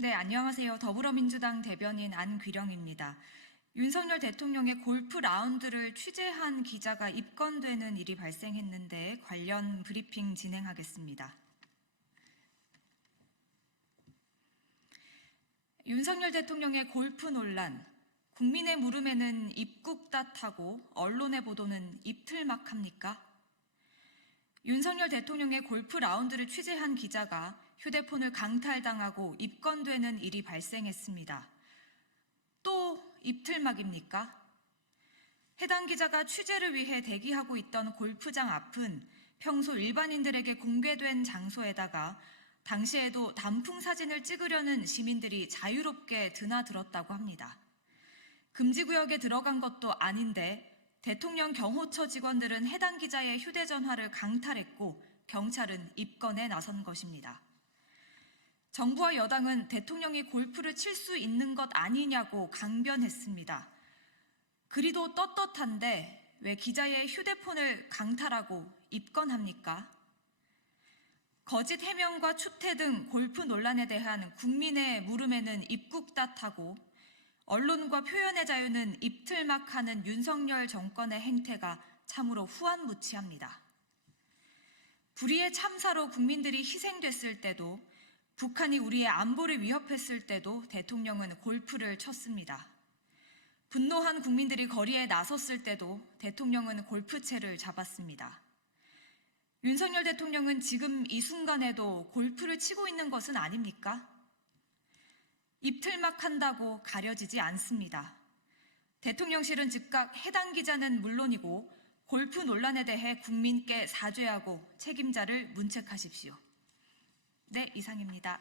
네, 안녕하세요. 더불어민주당 대변인 안귀령입니다. 윤석열 대통령의 골프 라운드를 취재한 기자가 입건되는 일이 발생했는데 관련 브리핑 진행하겠습니다. 윤석열 대통령의 골프 논란, 국민의 물음에는 입국탓하고 언론의 보도는 입틀막합니까? 윤석열 대통령의 골프 라운드를 취재한 기자가 휴대폰을 강탈당하고 입건되는 일이 발생했습니다. 또 입틀막입니까? 해당 기자가 취재를 위해 대기하고 있던 골프장 앞은 평소 일반인들에게 공개된 장소에다가 당시에도 단풍 사진을 찍으려는 시민들이 자유롭게 드나들었다고 합니다. 금지구역에 들어간 것도 아닌데 대통령 경호처 직원들은 해당 기자의 휴대전화를 강탈했고 경찰은 입건에 나선 것입니다. 정부와 여당은 대통령이 골프를 칠 수 있는 것 아니냐고 강변했습니다. 그리도 떳떳한데 왜 기자의 휴대폰을 강탈하고 입건합니까? 거짓 해명과 추태 등 골프 논란에 대한 국민의 물음에는 입국탓하고 언론과 표현의 자유는 입틀막하는 윤석열 정권의 행태가 참으로 후안무치합니다. 불의의 참사로 국민들이 희생됐을 때도, 북한이 우리의 안보를 위협했을 때도 대통령은 골프를 쳤습니다. 분노한 국민들이 거리에 나섰을 때도 대통령은 골프채를 잡았습니다. 윤석열 대통령은 지금 이 순간에도 골프를 치고 있는 것은 아닙니까? 입틀막한다고 가려지지 않습니다. 대통령실은 즉각 해당 기자는 물론이고 골프 논란에 대해 국민께 사죄하고 책임자를 문책하십시오. 네, 이상입니다.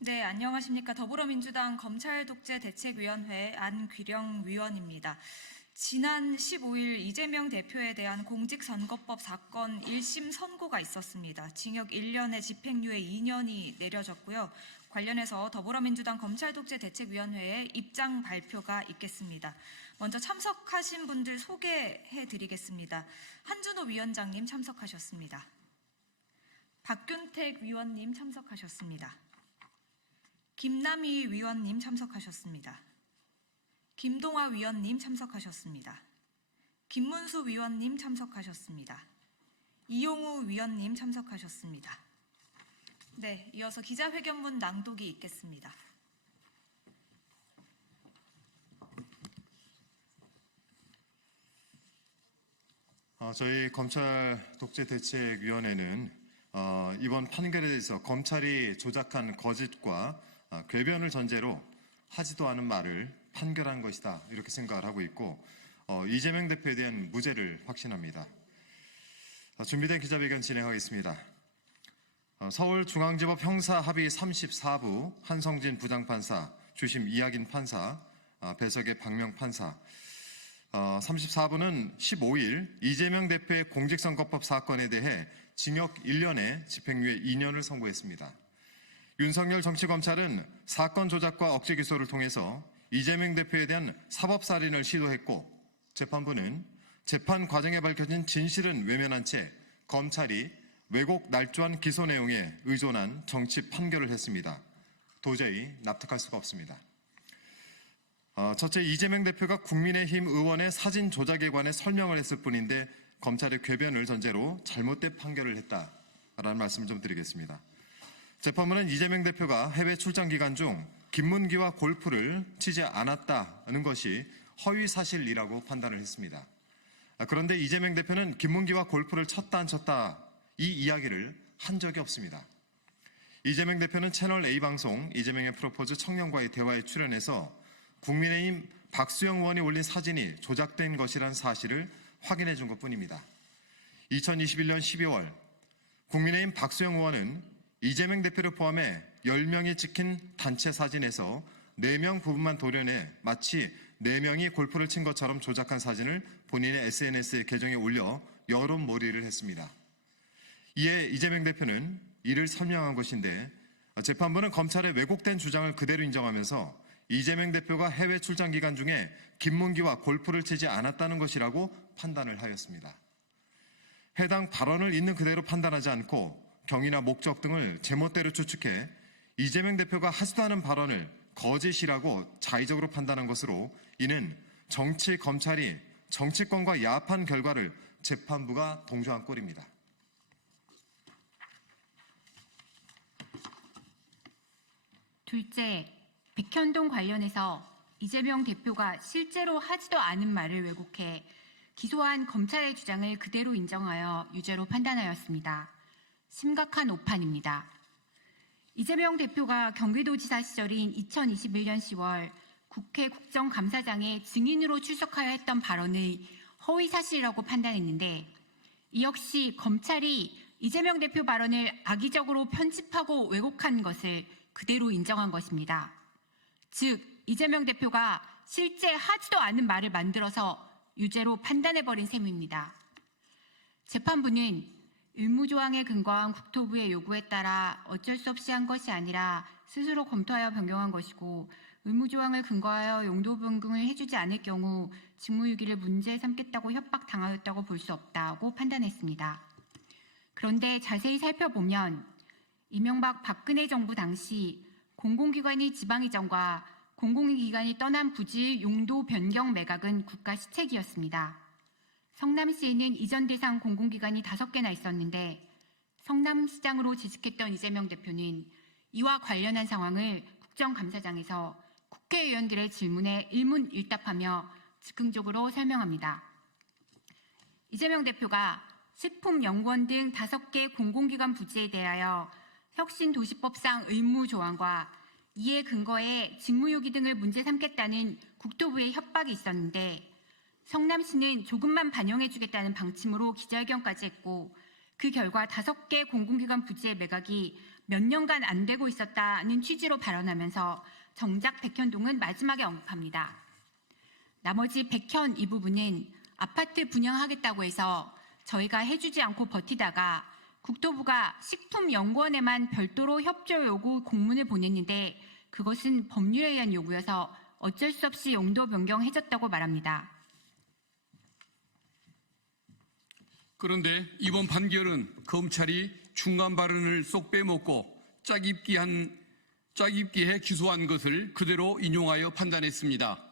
네, 안녕하십니까. 더불어민주당 검찰독재대책위원회 안귀령 위원입니다. 지난 15일 이재명 대표에 대한 공직선거법 사건 1심 선고가 있었습니다. 징역 1년에 집행유예 2년이 내려졌고요. 관련해서 더불어민주당 검찰독재대책위원회의 입장 발표가 있겠습니다. 먼저 참석하신 분들 소개해드리겠습니다. 한준호 위원장님 참석하셨습니다. 박균택 위원님 참석하셨습니다. 김남희 위원님 참석하셨습니다. 김동화 위원님 참석하셨습니다. 김문수 위원님 참석하셨습니다. 이용우 위원님 참석하셨습니다. 네, 이어서 기자회견문 낭독이 있겠습니다. 저희 검찰독재대책위원회는 이번 판결에 대해서 검찰이 조작한 거짓과 궤변을 전제로 하지도 않은 말을 판결한 것이다, 이렇게 생각을 하고 있고 이재명 대표에 대한 무죄를 확신합니다. 준비된 기자회견 진행하겠습니다. 서울중앙지법 형사합의 34부 한성진 부장판사, 주심 이학인 판사, 배석의 박명 판사. 34부는 15일 이재명 대표의 공직선거법 사건에 대해 징역 1년에 집행유예 2년을 선고했습니다. 윤석열 정치검찰은 사건 조작과 억제 기소를 통해서 이재명 대표에 대한 사법살인을 시도했고, 재판부는 재판 과정에 밝혀진 진실은 외면한 채 검찰이 왜곡 날조한 기소 내용에 의존한 정치 판결을 했습니다. 도저히 납득할 수가 없습니다. 첫째, 이재명 대표가 국민의힘 의원의 사진 조작에 관해 설명을 했을 뿐인데 검찰의 궤변을 전제로 잘못된 판결을 했다라는 말씀을 좀 드리겠습니다. 재판부는 이재명 대표가 해외 출장 기간 중 김문기와 골프를 치지 않았다는 것이 허위 사실이라고 판단을 했습니다. 그런데 이재명 대표는 김문기와 골프를 쳤다 안 쳤다 이 이야기를 한 적이 없습니다. 이재명 대표는 채널 A방송 이재명의 프로포즈 청년과의 대화에 출연해서 국민의힘 박수영 의원이 올린 사진이 조작된 것이라는 사실을 확인해 준 것뿐입니다. 2021년 12월 국민의힘 박수영 의원은 이재명 대표를 포함해 10명이 찍힌 단체 사진에서 4명 부분만 도려내 마치 4명이 골프를 친 것처럼 조작한 사진을 본인의 SNS 계정에 올려 여론몰이를 했습니다. 이에 이재명 대표는 이를 설명한 것인데 재판부는 검찰의 왜곡된 주장을 그대로 인정하면서 이재명 대표가 해외 출장 기간 중에 김문기와 골프를 치지 않았다는 것이라고 판단을 하였습니다. 해당 발언을 있는 그대로 판단하지 않고 경위나 목적 등을 제멋대로 추측해 이재명 대표가 하지도 않은 발언을 거짓이라고 자의적으로 판단한 것으로 이는 정치 검찰이 정치권과 야합한 결과를 재판부가 동조한 꼴입니다. 둘째, 백현동 관련해서 이재명 대표가 실제로 하지도 않은 말을 왜곡해 기소한 검찰의 주장을 그대로 인정하여 유죄로 판단하였습니다. 심각한 오판입니다. 이재명 대표가 경기도지사 시절인 2021년 10월 국회 국정감사장에 증인으로 출석하여 했던 발언을 허위사실이라고 판단했는데 이 역시 검찰이 이재명 대표 발언을 악의적으로 편집하고 왜곡한 것을 그대로 인정한 것입니다. 즉, 이재명 대표가 실제 하지도 않은 말을 만들어서 유죄로 판단해버린 셈입니다. 재판부는 의무조항에 근거한 국토부의 요구에 따라 어쩔 수 없이 한 것이 아니라 스스로 검토하여 변경한 것이고 의무조항을 근거하여 용도 변경을 해주지 않을 경우 직무유기를 문제 삼겠다고 협박당하였다고 볼 수 없다고 판단했습니다. 그런데 자세히 살펴보면 이명박 박근혜 정부 당시 공공기관이 지방이전과 공공기관이 떠난 부지의 용도 변경 매각은 국가 시책이었습니다. 성남시에는 이전 대상 공공기관이 5개나 있었는데 성남시장으로 재직했던 이재명 대표는 이와 관련한 상황을 국정감사장에서 국회의원들의 질문에 일문일답하며 즉흥적으로 설명합니다. 이재명 대표가 식품연구원 등 5개 공공기관 부지에 대하여 혁신도시법상 의무조항과 이에 근거해 직무유기 등을 문제 삼겠다는 국토부의 협박이 있었는데 성남시는 조금만 반영해주겠다는 방침으로 기자회견까지 했고 그 결과 5개 공공기관 부지의 매각이 몇 년간 안 되고 있었다는 취지로 발언하면서 정작 백현동은 마지막에 언급합니다. 나머지 백현 이 부분은 아파트 분양하겠다고 해서 저희가 해주지 않고 버티다가 국토부가 식품연구원에만 별도로 협조 요구 공문을 보냈는데 그것은 법률에 의한 요구여서 어쩔 수 없이 용도 변경해줬다고 말합니다. 그런데 이번 판결은 검찰이 중간 발언을 쏙 빼먹고 짜깁기해 기소한 것을 그대로 인용하여 판단했습니다.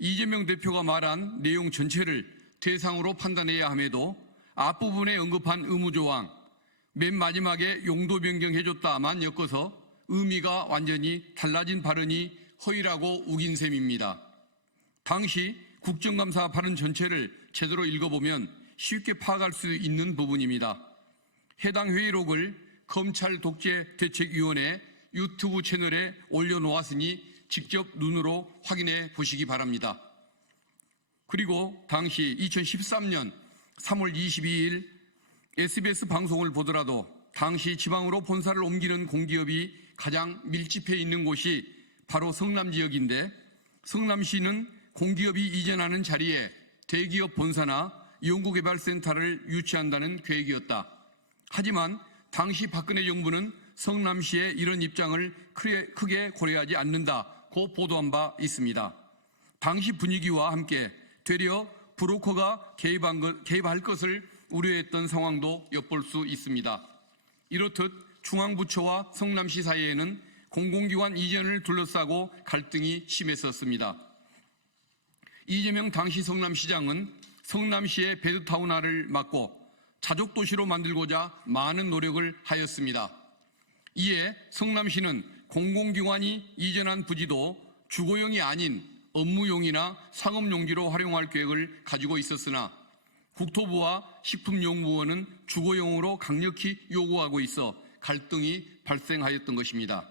이재명 대표가 말한 내용 전체를 대상으로 판단해야 함에도 앞부분에 언급한 의무조항, 맨 마지막에 용도 변경해줬다만 엮어서 의미가 완전히 달라진 발언이 허위라고 우긴 셈입니다. 당시 국정감사 발언 전체를 제대로 읽어보면 쉽게 파악할 수 있는 부분입니다. 해당 회의록을 검찰 독재대책위원회 유튜브 채널에 올려놓았으니 직접 눈으로 확인해 보시기 바랍니다. 그리고 당시 2013년 3월 22일 SBS 방송을 보더라도 당시 지방으로 본사를 옮기는 공기업이 가장 밀집해 있는 곳이 바로 성남 지역인데 성남시는 공기업이 이전하는 자리에 대기업 본사나 연구개발센터를 유치한다는 계획이었다. 하지만 당시 박근혜 정부는 성남시의 이런 입장을 크게 고려하지 않는다고 보도한 바 있습니다. 당시 분위기와 함께 되려 브로커가 개입할 것을 우려했던 상황도 엿볼 수 있습니다. 이렇듯 중앙부처와 성남시 사이에는 공공기관 이전을 둘러싸고 갈등이 심했었습니다. 이재명 당시 성남시장은 성남시의 베드타운화를 막고 자족도시로 만들고자 많은 노력을 하였습니다. 이에 성남시는 공공기관이 이전한 부지도 주거용이 아닌 업무용이나 상업용지로 활용할 계획을 가지고 있었으나 국토부와 식품연구원은 주거용으로 강력히 요구하고 있어 갈등이 발생하였던 것입니다.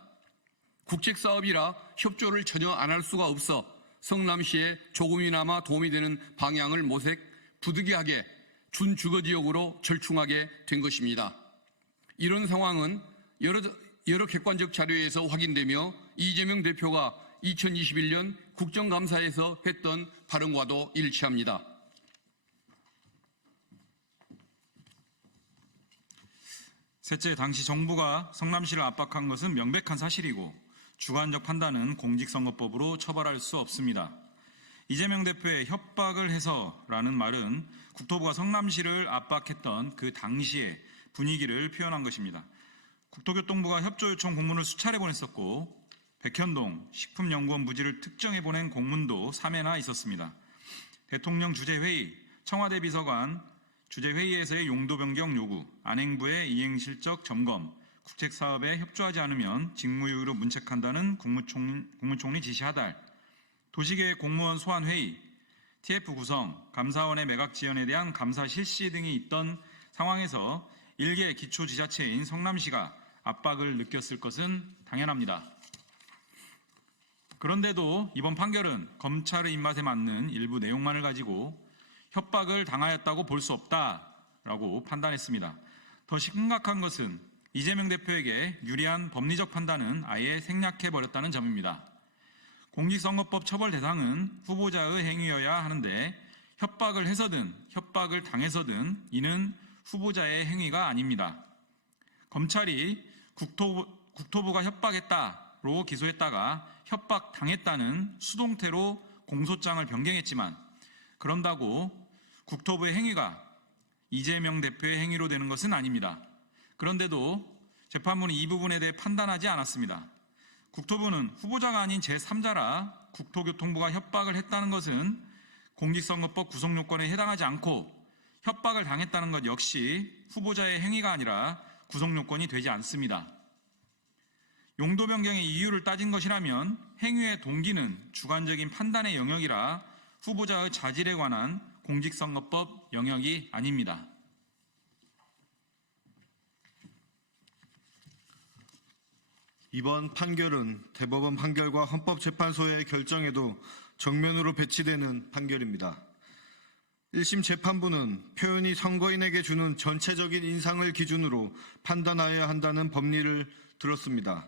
국책사업이라 협조를 전혀 안 할 수가 없어 성남시에 조금이나마 도움이 되는 방향을 모색 부득이하게 준주거지역으로 절충하게 된 것입니다. 이런 상황은 여러 객관적 자료에서 확인되며 이재명 대표가 2021년 국정감사에서 했던 발언과도 일치합니다. 셋째, 당시 정부가 성남시를 압박한 것은 명백한 사실이고 주관적 판단은 공직선거법으로 처벌할 수 없습니다. 이재명 대표의 협박을 해서라는 말은 국토부가 성남시를 압박했던 그 당시의 분위기를 표현한 것입니다. 국토교통부가 협조 요청 공문을 수차례 보냈었고 백현동 식품연구원 부지를 특정해 보낸 공문도 3회나 있었습니다. 대통령 주재회의, 청와대 비서관 주재회의에서의 용도 변경 요구, 안행부의 이행실적 점검, 국책사업에 협조하지 않으면 직무유기로 문책한다는 국무총리 지시하달, 도시계획 공무원 소환 회의, TF 구성, 감사원의 매각 지연에 대한 감사 실시 등이 있던 상황에서 일개 기초지자체인 성남시가 압박을 느꼈을 것은 당연합니다. 그런데도 이번 판결은 검찰의 입맛에 맞는 일부 내용만을 가지고 협박을 당하였다고 볼 수 없다라고 판단했습니다. 더 심각한 것은 이재명 대표에게 유리한 법리적 판단은 아예 생략해버렸다는 점입니다. 공직선거법 처벌 대상은 후보자의 행위여야 하는데 협박을 해서든 협박을 당해서든 이는 후보자의 행위가 아닙니다. 검찰이 국토부가 협박했다로 기소했다가 협박당했다는 수동태로 공소장을 변경했지만 그런다고 국토부의 행위가 이재명 대표의 행위로 되는 것은 아닙니다. 그런데도 재판부는 이 부분에 대해 판단하지 않았습니다. 국토부는 후보자가 아닌 제3자라 국토교통부가 협박을 했다는 것은 공직선거법 구성요건에 해당하지 않고 협박을 당했다는 것 역시 후보자의 행위가 아니라 구성요건이 되지 않습니다. 용도 변경의 이유를 따진 것이라면 행위의 동기는 주관적인 판단의 영역이라 후보자의 자질에 관한 공직선거법 영역이 아닙니다. 이번 판결은 대법원 판결과 헌법재판소의 결정에도 정면으로 배치되는 판결입니다. 1심 재판부는 표현이 선거인에게 주는 전체적인 인상을 기준으로 판단하여야 한다는 법리를 들었습니다.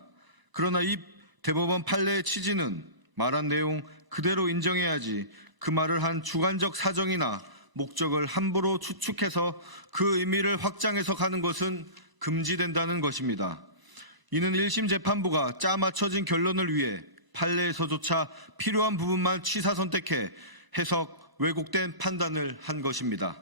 그러나 이 대법원 판례의 취지는 말한 내용 그대로 인정해야지 그 말을 한 주관적 사정이나 목적을 함부로 추측해서 그 의미를 확장해서 가는 것은 금지된다는 것입니다. 이는 1심 재판부가 짜맞춰진 결론을 위해 판례에서조차 필요한 부분만 취사 선택해 해석 왜곡된 판단을 한 것입니다.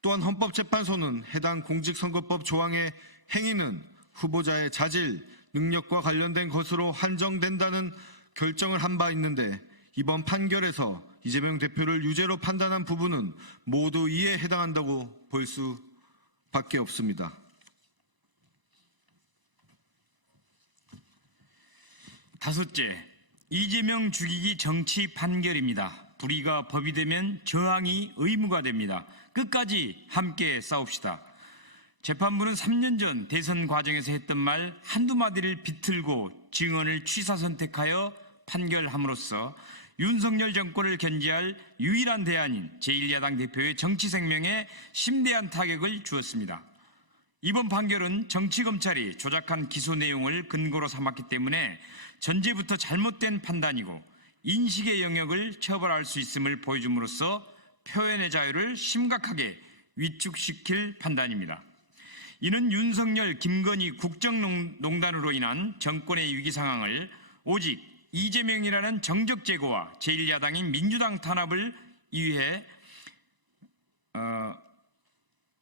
또한 헌법재판소는 해당 공직선거법 조항의 행위는 후보자의 자질, 능력과 관련된 것으로 한정된다는 결정을 한 바 있는데 이번 판결에서 이재명 대표를 유죄로 판단한 부분은 모두 이에 해당한다고 볼 수밖에 없습니다. 다섯째, 이재명 죽이기 정치 판결입니다. 불의가 법이 되면 저항이 의무가 됩니다. 끝까지 함께 싸웁시다. 재판부는 3년 전 대선 과정에서 했던 말 한두 마디를 비틀고 증언을 취사 선택하여 판결함으로써 윤석열 정권을 견제할 유일한 대안인 제1야당 대표의 정치 생명에 심대한 타격을 주었습니다. 이번 판결은 정치검찰이 조작한 기소 내용을 근거로 삼았기 때문에 전제부터 잘못된 판단이고 인식의 영역을 처벌할 수 있음을 보여줌으로써 표현의 자유를 심각하게 위축시킬 판단입니다. 이는 윤석열, 김건희 국정농단으로 인한 정권의 위기 상황을 오직 이재명이라는 정적 제거와 제1야당인 민주당 탄압을 위해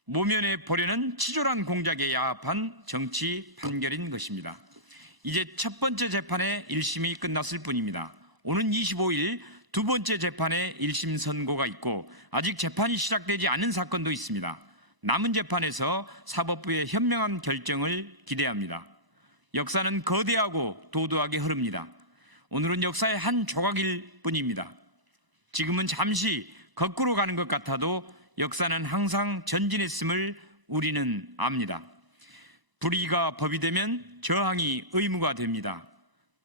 모면해 보려는 치졸한 공작에 야합한 정치 판결인 것입니다. 이제 첫 번째 재판의 1심이 끝났을 뿐입니다. 오는 25일 두 번째 재판의 1심 선고가 있고 아직 재판이 시작되지 않은 사건도 있습니다. 남은 재판에서 사법부의 현명한 결정을 기대합니다. 역사는 거대하고 도도하게 흐릅니다. 오늘은 역사의 한 조각일 뿐입니다. 지금은 잠시 거꾸로 가는 것 같아도 역사는 항상 전진했음을 우리는 압니다. 불의가 법이 되면 저항이 의무가 됩니다.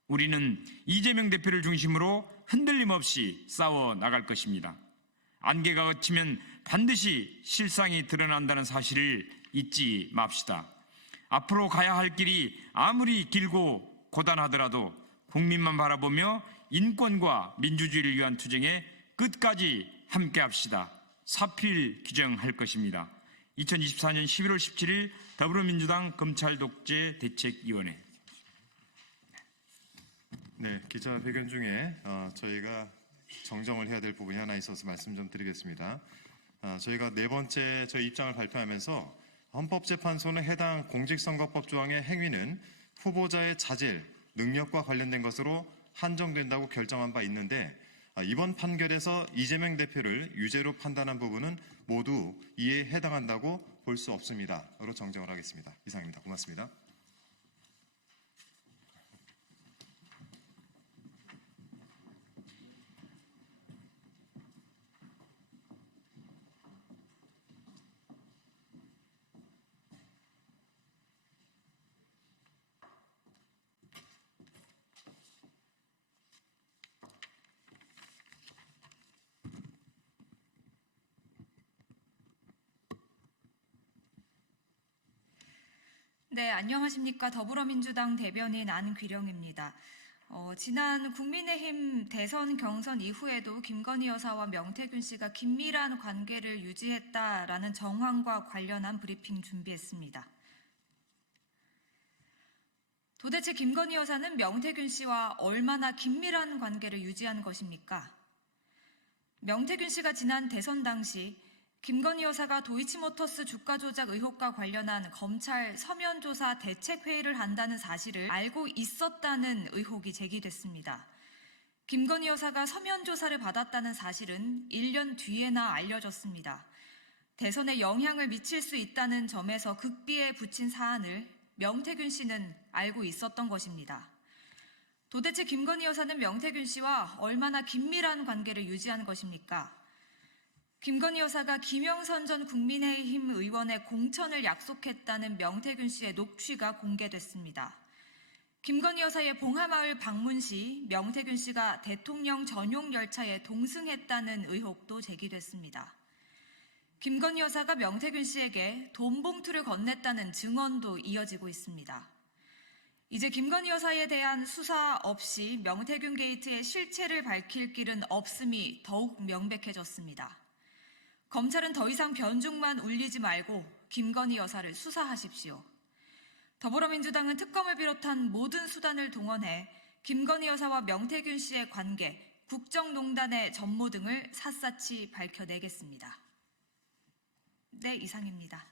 우리는 이재명 대표를 중심으로 흔들림 없이 싸워 나갈 것입니다. 안개가 걷히면 반드시 실상이 드러난다는 사실을 잊지 맙시다. 앞으로 가야 할 길이 아무리 길고 고단하더라도 국민만 바라보며 인권과 민주주의를 위한 투쟁에 끝까지 함께합시다. 사필 규정할 것입니다. 2024년 11월 17일 더불어민주당 검찰독재 대책위원회. 네, 기자회견 중에 저희가 정정을 해야 될 부분이 하나 있어서 말씀 좀 드리겠습니다. 저희가 네 번째 저희 입장을 발표하면서 헌법재판소는 해당 공직선거법 조항의 행위는 후보자의 자질, 능력과 관련된 것으로 한정된다고 결정한 바 있는데 이번 판결에서 이재명 대표를 유죄로 판단한 부분은 모두 이에 해당한다고 볼 수 없습니다.로 정정을 하겠습니다. 이상입니다. 고맙습니다. 네, 안녕하십니까. 더불어민주당 대변인 안귀령입니다. 지난 국민의힘 대선 경선 이후에도 김건희 여사와 명태균 씨가 긴밀한 관계를 유지했다라는 정황과 관련한 브리핑 준비했습니다. 도대체 김건희 여사는 명태균 씨와 얼마나 긴밀한 관계를 유지한 것입니까? 명태균 씨가 지난 대선 당시 김건희 여사가 도이치모터스 주가 조작 의혹과 관련한 검찰 서면 조사 대책 회의를 한다는 사실을 알고 있었다는 의혹이 제기됐습니다. 김건희 여사가 서면 조사를 받았다는 사실은 1년 뒤에나 알려졌습니다. 대선에 영향을 미칠 수 있다는 점에서 극비에 붙인 사안을 명태균 씨는 알고 있었던 것입니다. 도대체 김건희 여사는 명태균 씨와 얼마나 긴밀한 관계를 유지한 것입니까? 김건희 여사가 김영선 전 국민의힘 의원의 공천을 약속했다는 명태균 씨의 녹취가 공개됐습니다. 김건희 여사의 봉하마을 방문 시 명태균 씨가 대통령 전용 열차에 동승했다는 의혹도 제기됐습니다. 김건희 여사가 명태균 씨에게 돈 봉투를 건넸다는 증언도 이어지고 있습니다. 이제 김건희 여사에 대한 수사 없이 명태균 게이트의 실체를 밝힐 길은 없음이 더욱 명백해졌습니다. 검찰은 더 이상 변죽만 울리지 말고 김건희 여사를 수사하십시오. 더불어민주당은 특검을 비롯한 모든 수단을 동원해 김건희 여사와 명태균 씨의 관계, 국정농단의 전모 등을 샅샅이 밝혀내겠습니다. 네, 이상입니다.